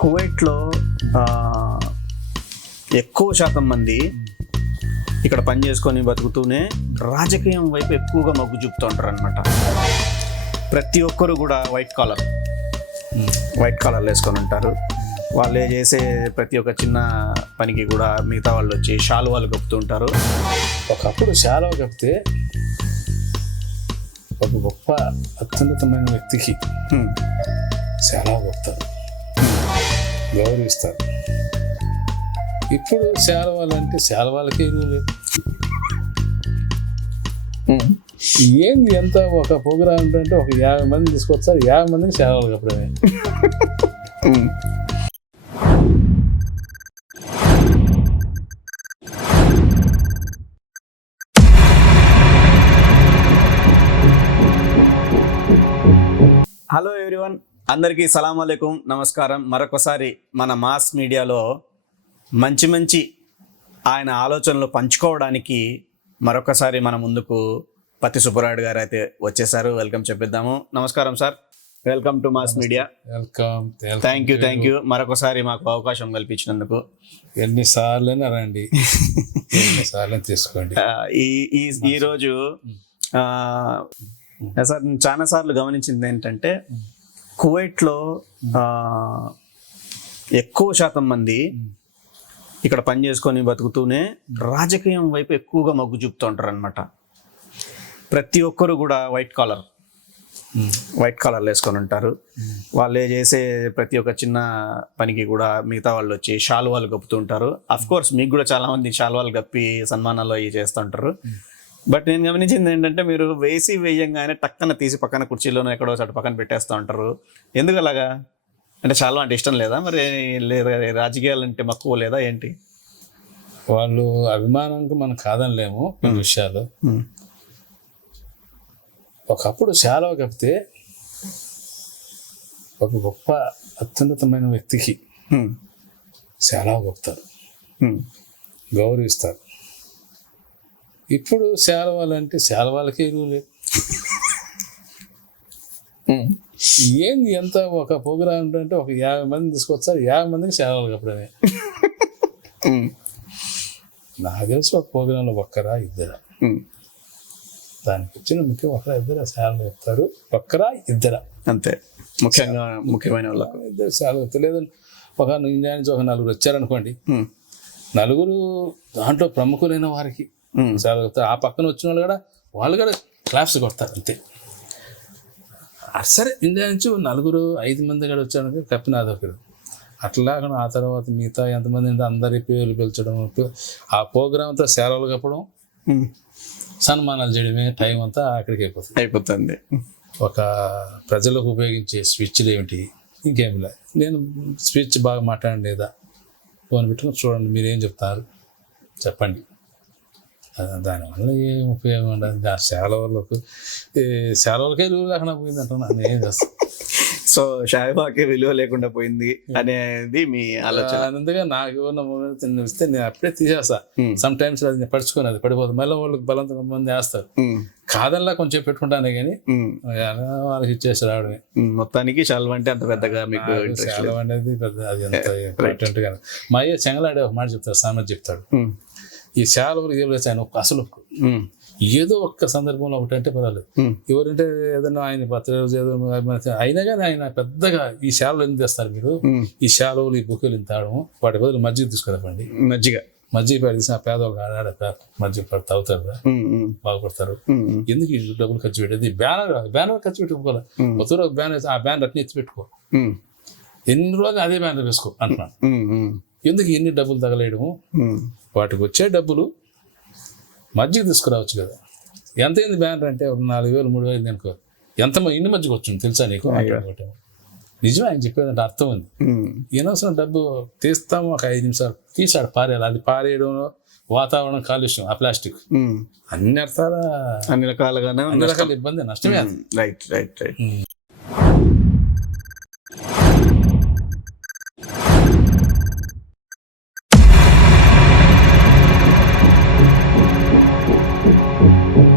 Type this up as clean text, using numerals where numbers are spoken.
కువైట్లో ఎక్కువ శాతం మంది ఇక్కడ పని చేసుకొని బతుకుతూనే రాజకీయం వైపు ఎక్కువగా మొగ్గు చూపుతూ ఉంటారు అనమాట. ప్రతి ఒక్కరు కూడా వైట్ కాలర్లు వేసుకొని ఉంటారు. వాళ్ళు చేసే ప్రతి ఒక్క చిన్న పనికి కూడా మిగతా వాళ్ళు వచ్చి శాలువాలు కప్పుతూ ఉంటారు. ఒకప్పుడు శాలువ కప్పితే ఒక గొప్ప అత్యున్నతమైన వ్యక్తికి శాలువ కప్పుతారు, గౌరవిస్తారు. ఇప్పుడు శాలువాలంటే శాలువాలకే విలువ లేదు. ఏంది ఎంత ఒక ప్రోగ్రామ్ అంటే ఒక 50 మంది తీసుకొస్తారు, 50 మందిని శాలువాలు కప్పడమే. హలో ఎవ్రీవన్, అందరికీ సలాం అలైకుం, నమస్కారం. మరొకసారి మన మాస్ మీడియాలో మంచి ఆయన ఆలోచనలు పంచుకోవడానికి మరొకసారి మన ముందుకు పత్తి సుబ్బరాయుడు గారు అయితే వచ్చేసారు. వెల్కమ్ చెప్పిద్దాము. నమస్కారం sir, welcome to mass media. Welcome. Thank you మరొకసారి మాకు అవకాశం కల్పించినందుకు. ఎన్నిసార్లైనా రండి, ఎన్నిసార్లు తీసుకోండి. ఈరోజు సార్, నేను చాలా సార్లు గమనించింది ఏంటంటే కువైట్లో ఎక్కువ శాతం మంది ఇక్కడ పని చేసుకొని బతుకుతూనే రాజకీయం వైపు ఎక్కువగా మొగ్గు చూపుతూ ఉంటారు అనమాట. ప్రతి ఒక్కరు కూడా వైట్ కాలర్లు వేసుకొని ఉంటారు. వాళ్ళు చేసే ప్రతి ఒక్క చిన్న పనికి కూడా మిగతా వాళ్ళు వచ్చి శాలువాలు కప్పుతూ ఉంటారు. అఫ్ కోర్స్ మీకు కూడా చాలా మంది శాలువాలు కప్పి సన్మానాలు అవి చేస్తూ ఉంటారు. బట్ నేను గమనించింది ఏంటంటే మీరు వేయంగానే టక్కన తీసి పక్కన కుర్చీలోనో ఎక్కడో చోట పక్కన పెట్టేస్తూ ఉంటారు. ఎందుకు అలాగా? అంటే చాలా అంటే ఇష్టం లేదా మరి? లేదా రాజకీయాలు అంటే మక్కువ లేదా ఏంటి? వాళ్ళు అభిమానంగా మనం కాదనిలేము కొన్ని విషయాలు. ఒకప్పుడు శాలువ కప్పితే ఒక గొప్ప అత్యున్నతమైన వ్యక్తికి శాలువ కప్పుతారు, గౌరవిస్తారు. ఇప్పుడు శాలువాలంటే శాలువాలకే విలువ లేదు. ఏంది ఎంత ఒక ప్రోగ్రామ్ అంటే ఒక 50 మంది తీసుకొస్తారు, 50 మందిని శాలువాలు కప్పడమే. నాకు తెలిసి ఒక ప్రోగ్రాంలో ఒక్కరా ఇద్దరా, దానికి వచ్చిన ముఖ్యం ఒకరా ఇద్దరా శాలువ చెప్తారు. ఒక్కరా ఇద్దరా అంతే, ముఖ్యమైన వాళ్ళకు ఇద్దరు శాలువ తెలియదు. ఒక ఇండియా నుంచి ఒక 4 వచ్చారనుకోండి, 4 దాంట్లో ప్రముఖులైన వారికి శాలువ చెప్తారు. ఆ పక్కన వచ్చిన వాళ్ళు కూడా క్లాప్స్ కొడతారు అంతే. సరే, ఇండియా నుంచి 5 మంది కూడా వచ్చారు, కప్పిన అదొకరు. అట్లా ఆ తర్వాత మిగతా ఎంతమంది అంటే అందరి పేర్లు పిలిచడం, ఆ ప్రోగ్రామ్ అంతా సేవలు కప్పడం, సన్మానాలు చేయడమే టైం అంతా అక్కడికి అయిపోతుంది. ఒక ప్రజలకు ఉపయోగించే స్విచ్లు ఏమిటి, ఇంకేం లేదు. నేను స్విచ్ బాగా మాట్లాడండి లేదా ఫోన్ పెట్టుకుని చూడండి, మీరేం చెప్తారు చెప్పండి. దానివల్ల ఏం ఉపయోగం ఉండదు. ఆ శాలువలకే విలువ లేకుండా పోయింది అంటున్నా. ఏం చేస్తాను? సో షాయిబాకే విలువ లేకుండా పోయింది అనేది మీ ఆలోచన. అందుకే నాకు ఏమన్నా ఇస్తే నేను అప్పుడే తీసేస్తా. సమ్ టైమ్స్ అది పడుచుకొని అది పడిపోతుంది, మళ్ళీ వాళ్ళకి బలంతో కొంతమంది వేస్తారు. కాదల్లా కొంచెం పెట్టుకుంటానే కానీ వాళ్ళకి ఇచ్చేసి రావడమే. మొత్తానికి శాలువ అంటే అంత పెద్దగా మీకు శాలువ అనేది పెద్ద అది అంత ఇంపార్టెంట్ గా. మా అయ్య చెంగలాడే ఒక మాట చెప్తాడు, సామెత చెప్తాడు. ఈ శాలువలు ఏం లేదు, ఆయన అసలు ఏదో ఒక్క సందర్భంలో ఒకటంటే పర్వాలేదు. ఎవరంటే ఏదైనా ఆయన బర్త్డే ఏదో అయినా కానీ ఆయన పెద్దగా ఈ శాలువలు ఎందుకు తెస్తారు మీరు, ఈ శాలువలు ఈ బుక్కలు ఇంతాడము, వాటి బదులు మజ్జిగ తీసుకురాపండి, మజ్జిగ పేరు తీసిన పేదవాళ్ళు ఆడ మజ్జిగ తాగుతారు, బాగుపడతారు. ఎందుకు ఈ డబ్బులు ఖర్చు పెట్టేది? బ్యానర్ ఖర్చు పెట్టుకోవాలి. మొత్తం బ్యానర్, ఆ బ్యానర్ అట్నే ఎత్తి పెట్టుకో, ఎన్ని రోజులు అదే బ్యానర్ వేసుకో అంటున్నాను. ఎందుకు ఎన్ని డబ్బులు తగలేయడము? వాటికి వచ్చే డబ్బులు మజ్జిగ తీసుకురావచ్చు కదా. ఎంత అయింది బ్యానర్ అంటే 4,000 3,000 అనుకో, ఇన్ని మజ్జిగ వచ్చింది తెలుసా నీకు? నిజమే ఆయన చెప్పేదంటే అర్థం ఉంది. ఏనవసరం డబ్బు తీస్తాము, ఒక 5 నిమిషాలు తీసాడు పారేయాలి. అది పారేయడంలో వాతావరణం కాలుష్యం, ఆ ప్లాస్టిక్, అన్ని రకాల అన్ని రకాలుగానే అన్ని రకాల ఇబ్బంది, నష్టమే. రైట్.